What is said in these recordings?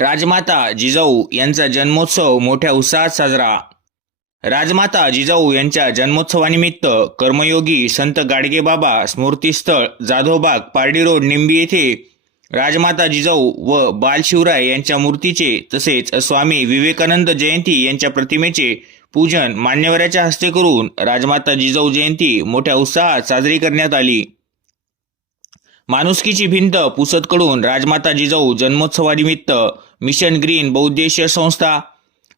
राजमाता जिजाऊ यांचा जन्मोत्सव मोठ्या उत्साहात साजरा. राजमाता जिजाऊ यांच्या जन्मोत्सवानिमित्त कर्मयोगी संत गाडगेबाबा स्मृतीस्थळ जाधवबाग पारडी रोड निंबी येथे राजमाता जिजाऊ व बालशिवराय यांच्या मूर्तीचे तसेच स्वामी विवेकानंद जयंती यांच्या प्रतिमेचे पूजन मान्यवराच्या हस्ते करून राजमाता जिजाऊ जयंती मोठ्या उत्साहात साजरी करण्यात आली. माणुसकीची भिंत पुसतकडून राजमाता जिजाऊ जन्मोत्सवानिमित्त मिशन ग्रीन बहुद्देशीय संस्था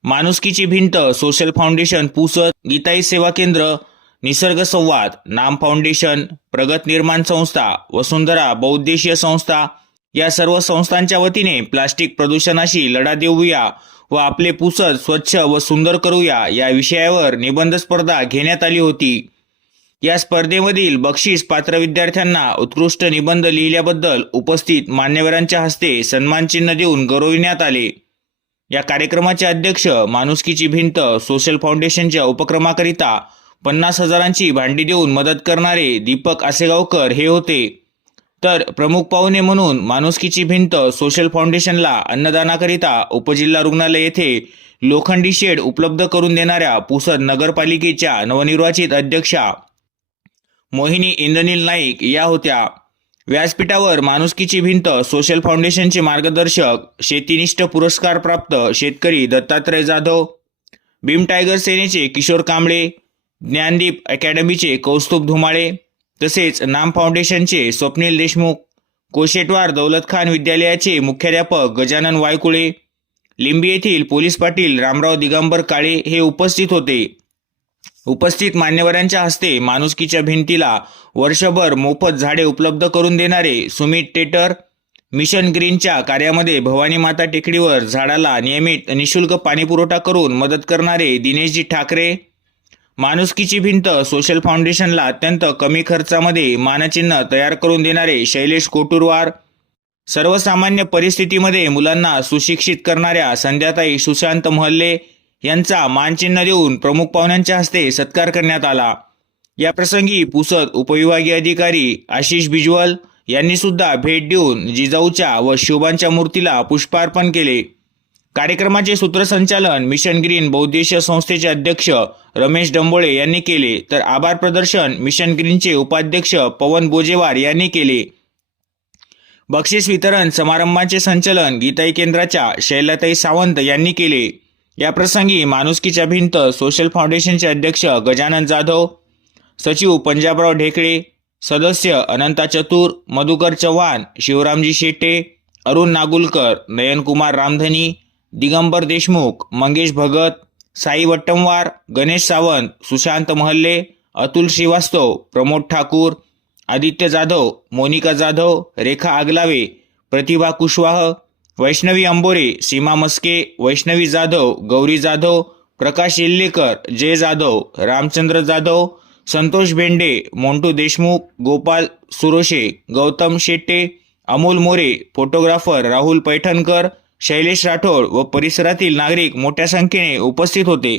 माणुसकीची भिंत सोशल फाउंडेशन पुसद गीताई सेवा केंद्र निसर्ग संवाद नाम फाउंडेशन प्रगत निर्माण संस्था वसुंधरा बहुद्देशीय संस्था. या सर्व संस्थांच्या वतीने प्लास्टिक प्रदूषणाशी लढा देऊया व आपले पुसद स्वच्छ व सुंदर करूया या विषयावर निबंध स्पर्धा घेण्यात आली होती. या स्पर्धेमधील बक्षीस पात्र विद्यार्थ्यांना उत्कृष्ट निबंध लिहिल्याबद्दल उपस्थित मान्यवरांच्या हस्ते सन्मानचिन्ह देऊन गौरविण्यात आले. या कार्यक्रमाचे अध्यक्ष माणुसकीची भिंत सोशल फाउंडेशनच्या उपक्रमाकरिता पन्नास हजारांची भांडी देऊन मदत करणारे दीपक आसेगावकर हे होते. तर प्रमुख पाहुणे म्हणून माणुसकीची भिंत सोशल फाउंडेशनला अन्नदानाकरिता उपजिल्हा रुग्णालय येथे लोखंडी शेड उपलब्ध करून देणाऱ्या पुसद नगरपालिकेच्या नवनिर्वाचित अध्यक्षा मोहिनी इंद्रनील नाईक या होत्या. व्यासपीठावर माणुसकीची भिंत सोशल फाउंडेशनचे मार्गदर्शक शेतीनिष्ठ पुरस्कार प्राप्त शेतकरी दत्तात्रय जाधव भीम टायगर सेनेचे किशोर कांबळे ज्ञानदीप अकॅडमीचे कौस्तुभ धुमाळे तसेच नाम फाउंडेशनचे स्वप्नील देशमुख कोशेटवार दौलत खान विद्यालयाचे मुख्याध्यापक गजानन वायकुळे लिंबी येथील पोलीस पाटील रामराव दिगंबर काळे हे उपस्थित होते. उपस्थित मान्यवरांच्या हस्ते माणुसकीच्या भिंतीला वर्षभर मोफत झाडे उपलब्ध करून देणारे सुमित टेटर मिशन ग्रीनच्या कार्यामध्ये भवानी माता टेकडीवर झाडाला नियमित निशुल्क पाणीपुरवठा करून मदत करणारे दिनेशजी ठाकरे माणुसकीची भिंत सोशल फाउंडेशनला अत्यंत कमी खर्चामध्ये मानचिन्ह तयार करून देणारे शैलेश कोटुरवार सर्वसामान्य परिस्थितीमध्ये मुलांना सुशिक्षित करणाऱ्या संध्याताई सुशांत महल्ले यांचा मानचिन्ह देऊन प्रमुख पाहुण्यांच्या हस्ते सत्कार करण्यात आला. या प्रसंगी पुसद उपविभागीय अधिकारी आशिष बिजवल यांनी सुद्धा भेट देऊन जिजाऊच्या व शिवबांच्या मूर्तीला पुष्पार्पण केले. कार्यक्रमाचे सूत्रसंचालन मिशन ग्रीन बहुद्देशीय संस्थेचे अध्यक्ष रमेश डंबोळे यांनी केले तर आभार प्रदर्शन मिशन ग्रीनचे उपाध्यक्ष पवन बोजेवार यांनी केले. बक्षीस वितरण समारंभाचे संचलन गीताई केंद्राच्या शैलाताई सावंत यांनी केले. या प्रसंगी माणुसकीच्या भिंत सोशल फाउंडेशनचे अध्यक्ष गजानन जाधव सचिव पंजाबराव ढेकळे सदस्य अनंता चतुर मधुकर चव्हाण शिवरामजी शेट्टे अरुण नागुलकर नयनकुमार रामधनी दिगंबर देशमुख मंगेश भगत साई वट्टमवार गणेश सावंत सुशांत महल्ले अतुल श्रीवास्तव प्रमोद ठाकूर आदित्य जाधव मोनिका जाधव रेखा आगलावे प्रतिभा कुशवाह वैष्णवी अंबोरे सीमा मस्के वैष्णवी जाधव गौरी जाधव प्रकाश येल्लेकर जय जाधव रामचंद्र जाधव संतोष भेंडे मोंटू देशमुख गोपाल सुरोशे गौतम शेट्टे अमोल मोरे फोटोग्राफर राहुल पैठणकर शैलेश राठोड व परिसरातील नागरिक मोठ्या संख्येने उपस्थित होते.